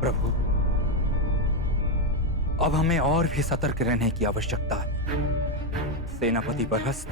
प्रभु, अब हमें और भी सतर्क रहने की आवश्यकता है। सेनापति बरहस्त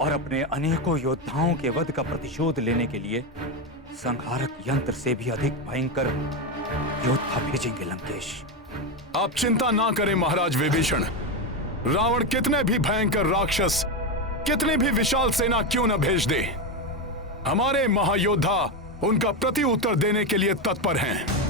और अपने अनेकों योद्धाओं के वध का प्रतिशोध लेने के लिए संहारक यंत्र से भी अधिक भयंकर योद्धा भेजेंगे लंकेश। आप चिंता ना करें महाराज विभीषण। रावण कितने भी भयंकर राक्षस, कितनी भी विशाल सेना क्यों न भेज दे, हमारे महायोद्धा उनका प्रति उत्तर देने के लिए तत्पर हैं।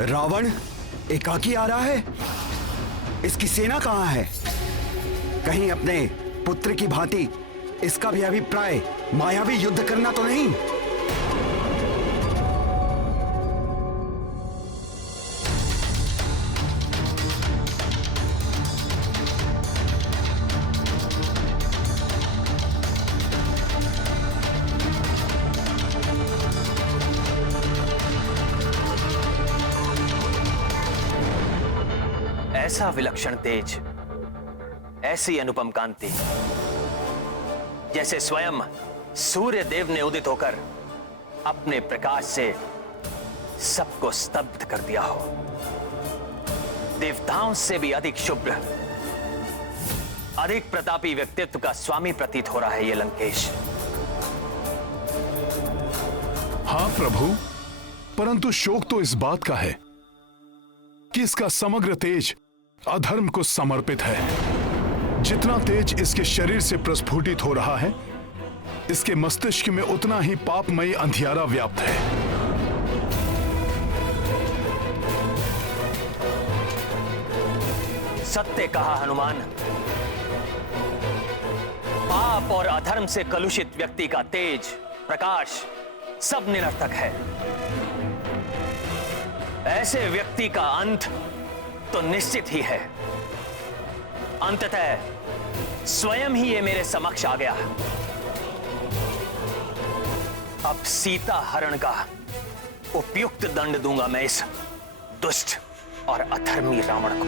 रावण एकाकी आ रहा है। इसकी सेना कहां है? कहीं अपने पुत्र की भांति इसका भी अभिप्राय मायावी युद्ध करना तो नहीं? ऐसा विलक्षण तेज, ऐसी अनुपम कांति, जैसे स्वयं सूर्य देव ने उदित होकर अपने प्रकाश से सबको स्तब्ध कर दिया हो। देवताओं से भी अधिक शुभ्र, अधिक प्रतापी व्यक्तित्व का स्वामी प्रतीत हो रहा है ये लंकेश। हाँ प्रभु, परंतु शोक तो इस बात का है कि इसका समग्र तेज अधर्म को समर्पित है। जितना तेज इसके शरीर से प्रस्फुटित हो रहा है, इसके मस्तिष्क में उतना ही पापमयी अंधियारा व्याप्त है। सत्य कहा हनुमान। पाप और अधर्म से कलुषित व्यक्ति का तेज, प्रकाश सब निरर्थक है। ऐसे व्यक्ति का अंत तो निश्चित ही है। अंततः स्वयं ही ये मेरे समक्ष आ गया। अब सीता हरण का उपयुक्त दंड दूंगा मैं इस दुष्ट और अधर्मी रावण को।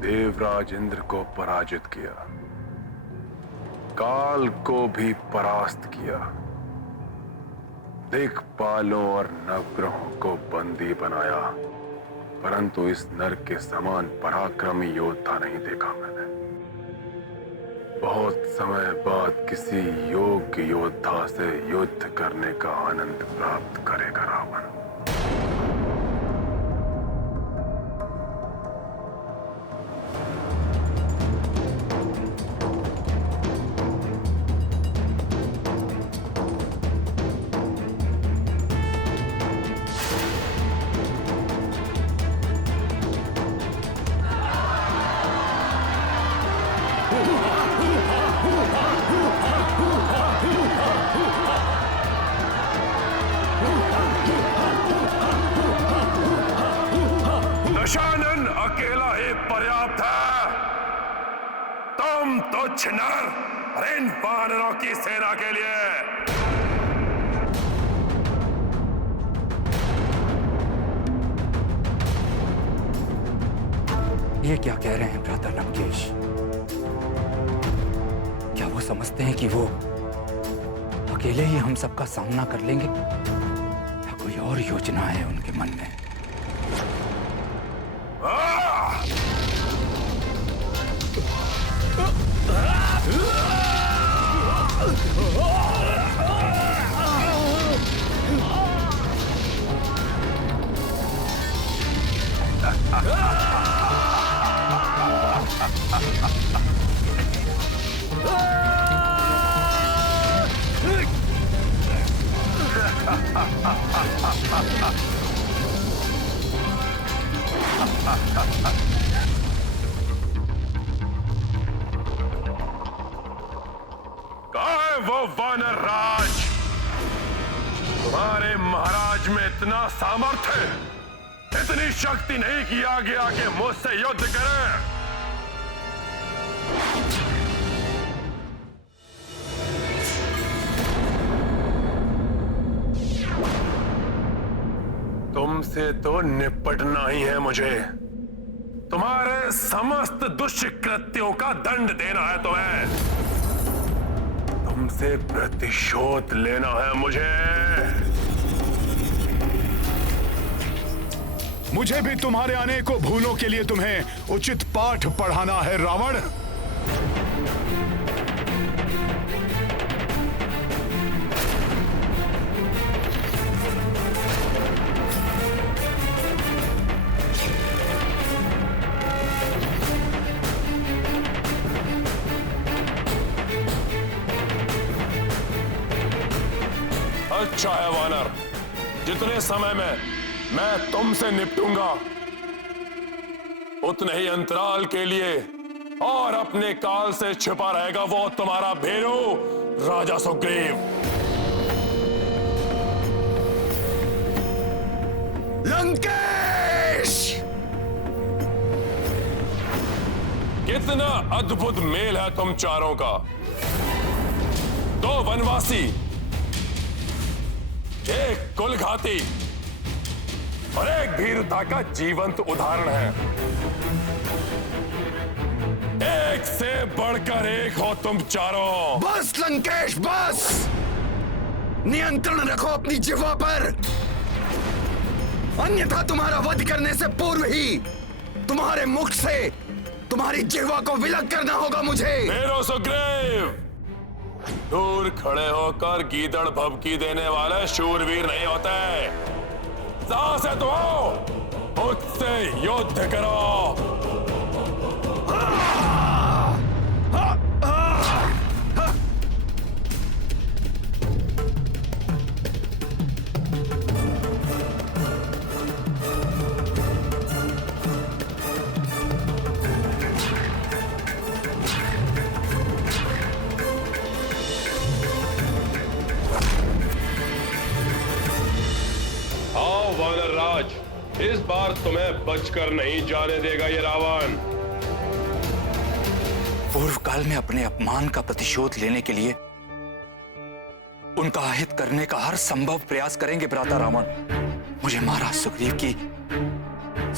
देवराज इंद्र को पराजित किया, काल को भी परास्त किया, दिक्पालों और नवग्रहों को बंदी बनाया, परंतु इस नर के समान पराक्रमी योद्धा नहीं देखा मैंने। बहुत समय बाद किसी योग्य योद्धा से युद्ध करने का आनंद प्राप्त करेगा रावण। दशानन अकेला ही पर्याप्त है। तुम तुच्छ नर और इन वानरों की सेना के लिए ये क्या कह रहे हैं भ्राता लंकेश? क्या वो समझते हैं कि वो अकेले ही हम सबका सामना कर लेंगे, या कोई और योजना है उनके मन में? वो वानर राज, तुम्हारे महाराज में इतना सामर्थ्य, इतनी शक्ति नहीं कि आगे आके मुझसे युद्ध करें। तुमसे तो निपटना ही है मुझे। तुम्हारे समस्त दुष्कृत्यों का दंड देना है तुम्हें। तुमसे प्रतिशोध लेना है मुझे। मुझे भी तुम्हारे अनेकों भूलों के लिए तुम्हें उचित पाठ पढ़ाना है रावण। अच्छा है वानर, जितने समय में मैं तुमसे निपटूंगा उतने ही अंतराल के लिए और अपने काल से छिपा रहेगा वो तुम्हारा भेरू राजा सुग्रीव। लंकेश! कितना अद्भुत मेल है तुम चारों का। दो वनवासी, एक कुलघाती और एक भीरुता का जीवंत उदाहरण है। एक से बढ़कर एक हो तुम चारों। बस लंकेश बस! नियंत्रण रखो अपनी जिह्वा पर, अन्यथा तुम्हारा वध करने से पूर्व ही तुम्हारे मुख से तुम्हारी जिह्वा को विलग करना होगा मुझे। मेरो सुग्रीव, दूर खड़े होकर गीदड़ भभकी देने वाले शूरवीर नहीं होते। साहस है तो आओ, मुझसे युद्ध करो। वानर राज, इस बार तुम्हें बचकर नहीं जाने देगा ये रावण। पूर्व काल में अपने अपमान का प्रतिशोध लेने के लिए उनका अहित करने का हर संभव प्रयास करेंगे भ्राता रावण। मुझे महाराज सुग्रीव की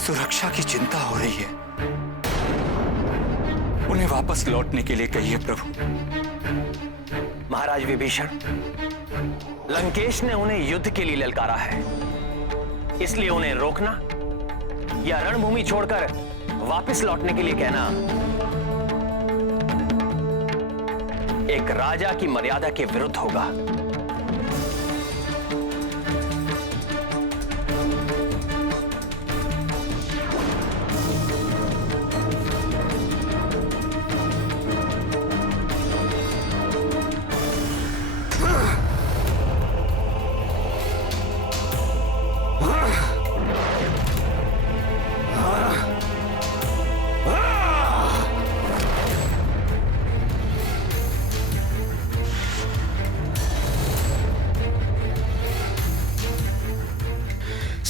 सुरक्षा की चिंता हो रही है। उन्हें वापस लौटने के लिए कहिए प्रभु। महाराज विभीषण, लंकेश ने उन्हें युद्ध के लिए ललकारा है, इसलिए उन्हें रोकना या रणभूमि छोड़कर वापस लौटने के लिए कहना एक राजा की मर्यादा के विरुद्ध होगा।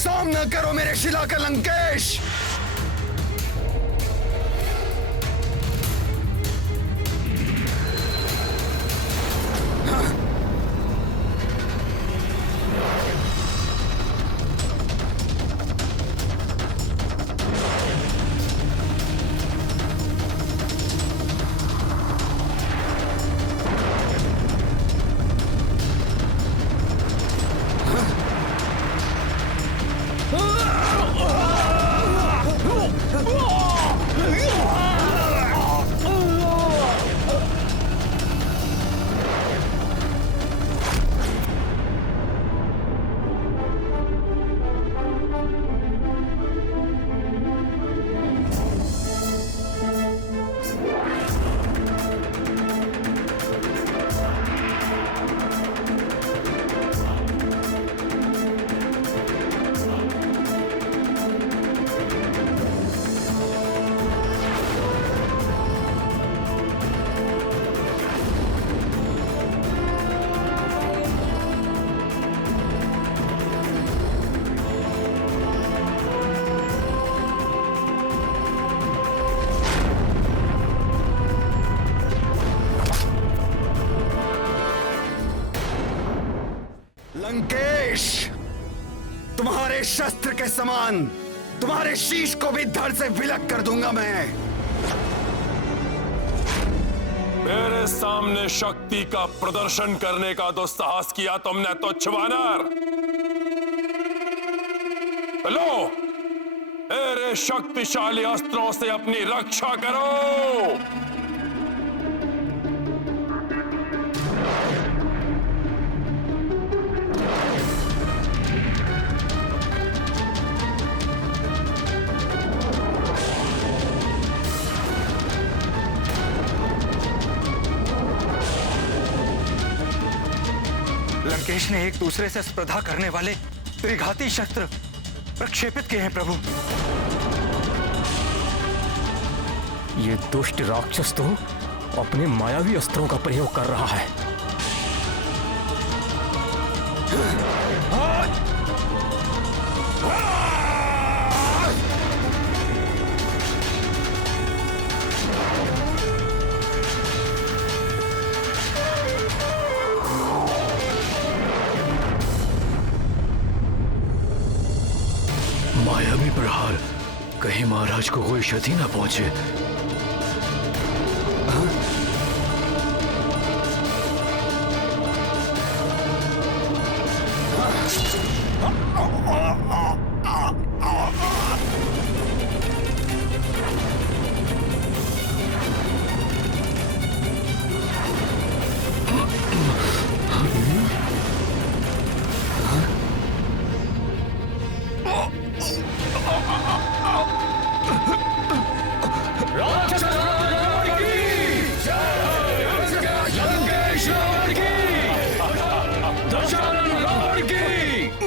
सामना करो मेरे शिला का लंकेश। के समान तुम्हारे शीश को भी धड़ से विलग कर दूंगा मैं। मेरे सामने शक्ति का प्रदर्शन करने का दुस्साहस किया तुमने तुच्छ वानर। लो, मेरे शक्तिशाली अस्त्रों से अपनी रक्षा करो। लंकेश ने एक दूसरे से स्पर्धा करने वाले त्रिघाती शस्त्र प्रक्षेपित किए हैं प्रभु। ये दुष्ट राक्षस तो अपने मायावी अस्त्रों का प्रयोग कर रहा है। मायावी प्रहार, कहीं महाराज को कोई क्षति ना पहुंचे।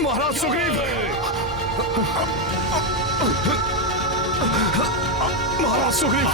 महाराज सुग्रीव, महाराज सुग्रीव,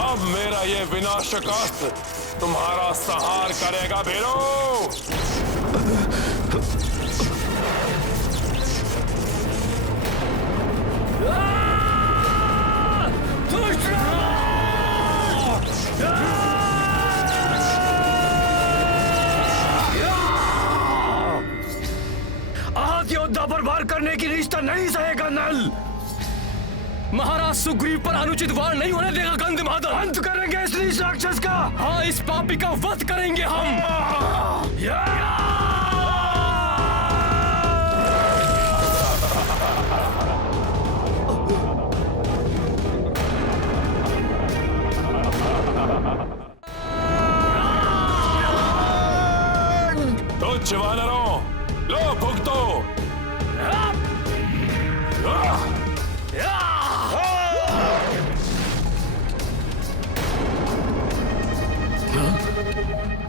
अब मेरा ये विनाशक अस्त्र तुम्हारा संहार करेगा भीरो। आहत योद्धा पर वार करने की रिश्ता नहीं सहेगा नल। महाराज सुग्रीव पर अनुचित वार नहीं होने देगा गंधमादन। अंत करेंगे इस नीच राक्षस का। हाँ, इस पापी का वध करेंगे हम। तुच्छ वानरों, लो भुगतो।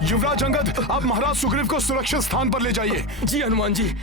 युवराज अंगद, आप महाराज सुग्रीव को सुरक्षित स्थान पर ले जाइए। जी हनुमान जी।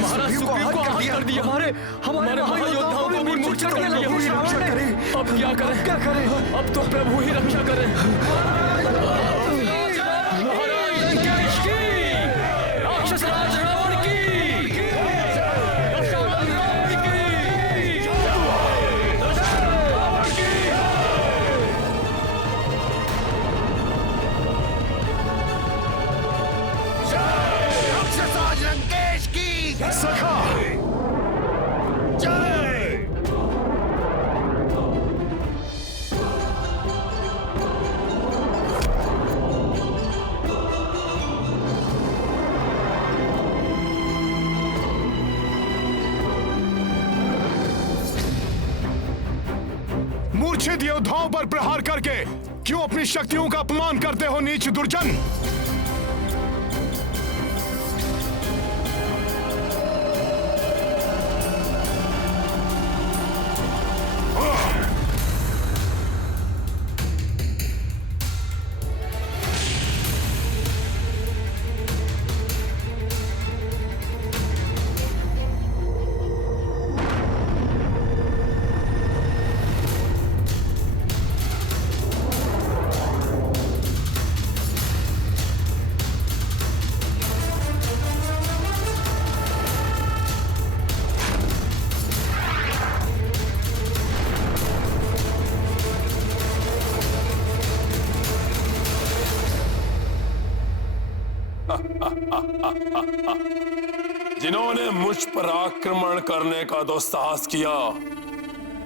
महाराज सुग्रीव को आहत कर दिया। हमारे महायोद्धाओं को भी मूर्छित कर दिया। अब क्या करें? अब तो प्रभु ही रक्षा करें। महाराज लंकेश की, राक्षस राज रावण की, सखा जय। मूर्छित योद्धाओं पर प्रहार करके क्यों अपनी शक्तियों का अपमान करते हो नीच दुर्जन? जिन्होंने मुझ पर आक्रमण करने का दुस्साहस किया,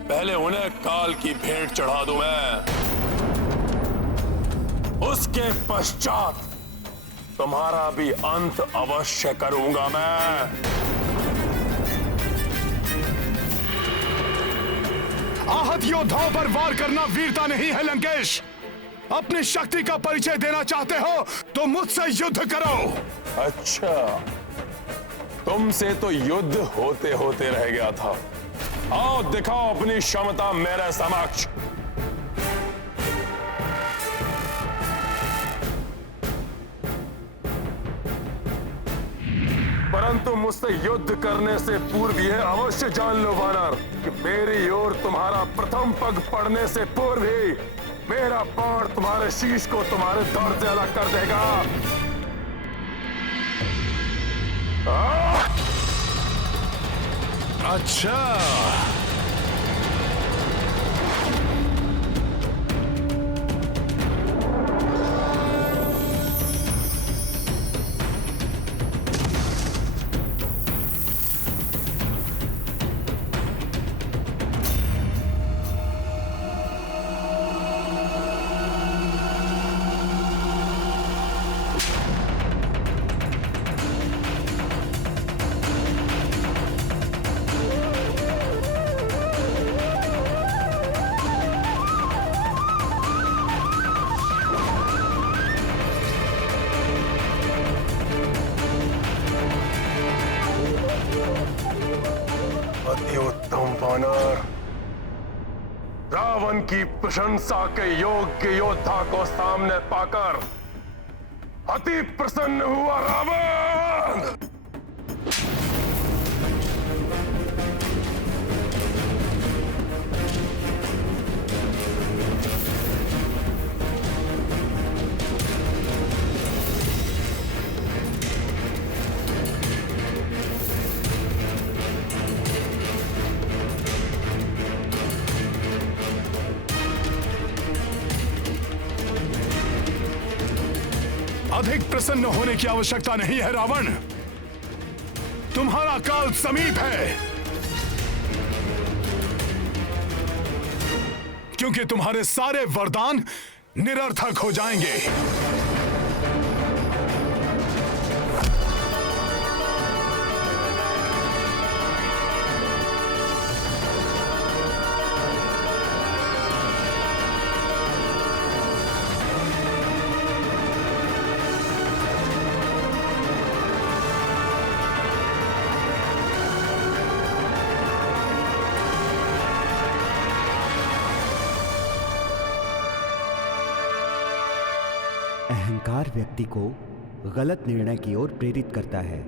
पहले उन्हें काल की भेंट चढ़ा दूं मैं। उसके पश्चात तुम्हारा भी अंत अवश्य करूंगा मैं। आहत योद्धाओं पर वार करना वीरता नहीं है लंकेश। अपनी शक्ति का परिचय देना चाहते हो तो मुझसे युद्ध करो। अच्छा, तुमसे तो युद्ध होते होते रह गया था। आओ दिखाओ अपनी क्षमता मेरे समक्ष। परंतु मुझसे युद्ध करने से पूर्व यह अवश्य जान लो वानर कि मेरी ओर तुम्हारा प्रथम पग पड़ने से पूर्व ही मेरा बाण तुम्हारे शीश को तुम्हारे धड़ से अलग कर देगा। अच्छा, अति उत्तम वानर। रावण की प्रशंसा के योग्य योद्धा को सामने पाकर अति प्रसन्न हुआ रावण। अधिक प्रसन्न होने की आवश्यकता नहीं है रावण। तुम्हारा काल समीप है, क्योंकि तुम्हारे सारे वरदान निरर्थक हो जाएंगे। अहंकार व्यक्ति को गलत निर्णय की ओर प्रेरित करता है।